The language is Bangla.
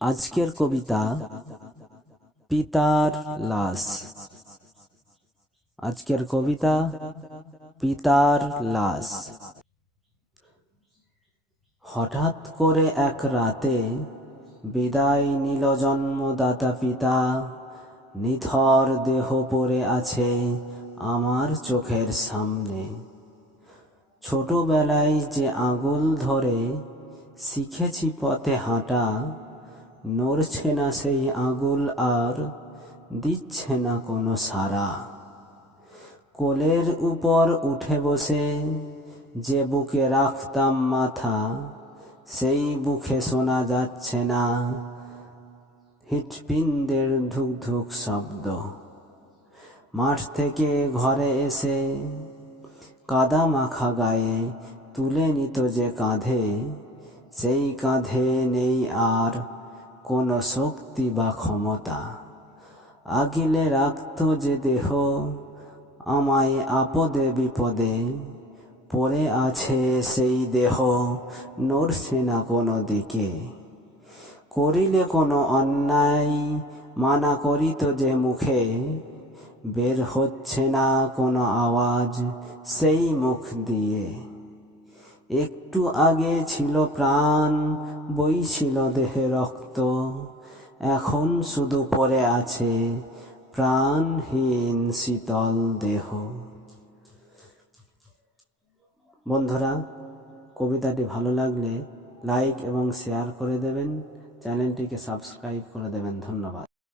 আজকের কবিতা পিতার লাশ। আজকের কবিতা পিতার লাশ। হঠাৎ করে এক রাতে বিদায় নিল জন্মদাতা পিতা। নিথর দেহ পড়ে আছে আমার চোখের সামনে। ছোটবেলায় যে আঙুল ধরে শিখেছি পথে হাঁটা, নড়ছে না সেই আঙুল আর দিচ্ছে না কোনো সাড়া। কোলের উপর উঠে বসে যে বুকে রাখতাম মাথা, সেই বুকে শোনা যাচ্ছে না হৃৎপিণ্ডের ধুক ধুক শব্দ। মাঠ থেকে ঘরে এসে কাদা মাখা গায়ে তুলে নিত যে কাঁধে, সেই কাঁধে নেই আর কোনো শক্তি বা ক্ষমতা। আগলে রাখত যে দেহ আমায় আপদে বিপদে, পড়ে আছে সেই দেহ নড়ছে না কোনো দিকে। করিলে কোনো অন্যায় মানা করিত যে মুখে, বের হচ্ছে না কোনো আওয়াজ সেই মুখ দিয়ে। একটু আগে ছিল প্রাণ, বইছিল দেহে রক্ত, এখন শুধু পড়ে আছে প্রাণহীন শীতল দেহ। বন্ধুরা, কবিতাটি ভালো লাগলে লাইক এবং শেয়ার করে দেবেন, চ্যানেলটিকে সাবস্ক্রাইব করে দেবেন। ধন্যবাদ।